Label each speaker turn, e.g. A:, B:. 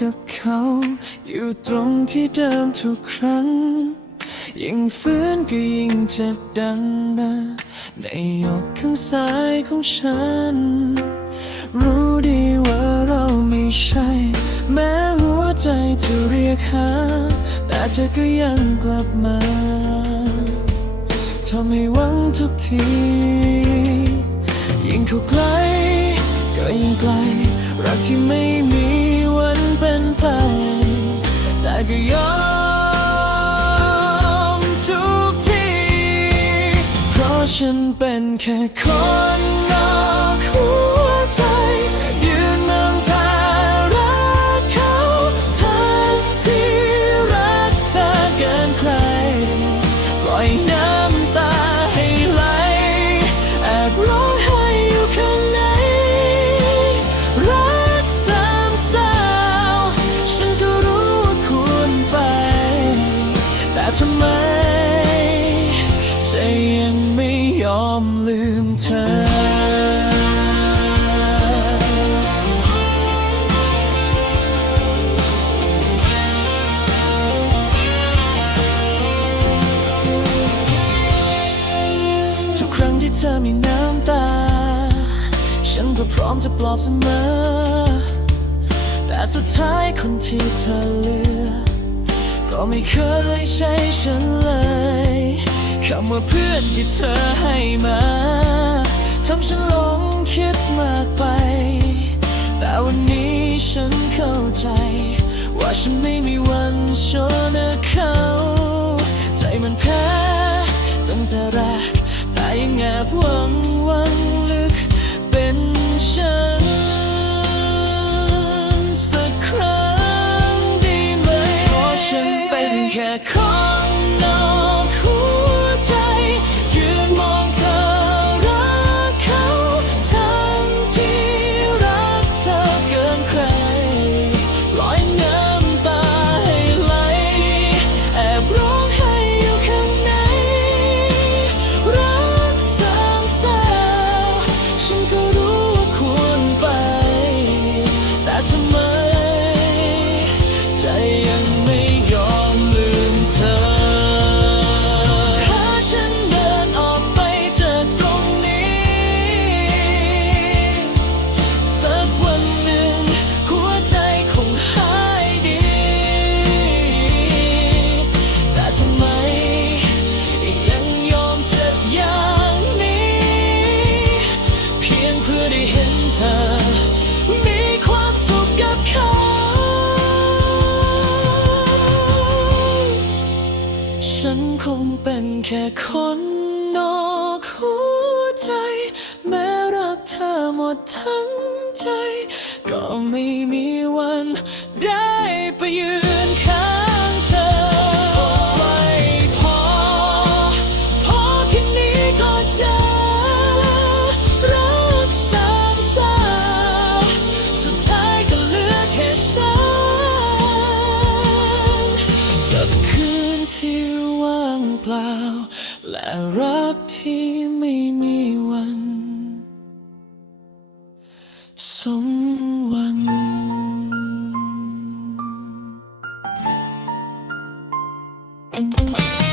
A: กับเขา อยู่ตรงที่เดิมทุกครั้ง ยิ่งฟื้นก็ยิ่งเจ็บดังนะในหยกข้างซ้ายของฉัน รู้ดีว่าเราไม่ใช่ แม้หัวใจจะเรียกหา แต่เธอก็ยังกลับมาทำให้หวังทุกที ยิ่งเข้าใกล้ก็ยิ่งไกลรักที่ไม่มี ก็ยอมทุกที เพราะฉันเป็นแค่คนนอกหัวใจยื ทุกครั้งที่เธอมีน้ำตา ฉันก็พร้อมจะปลอบเสมอ แต่สุดท้ายคนที่เธอเลือกก็ไม่เคยใช่ฉันเลยคำว่าเพื่อนที่เธอให้มาทำฉันหลงคิดมากไป แต่วันนี้ฉันเข้าใจ ว่าฉันไม่มีวันชน แค่คนนอ ค่คนนอกหัวใจ แม้รักเธอหมดทั้งใจ ก็ไม่มีวันได้ไปยืน เปล่า และรักที่ไม่มีวัน สมหวัง
B: Thank you.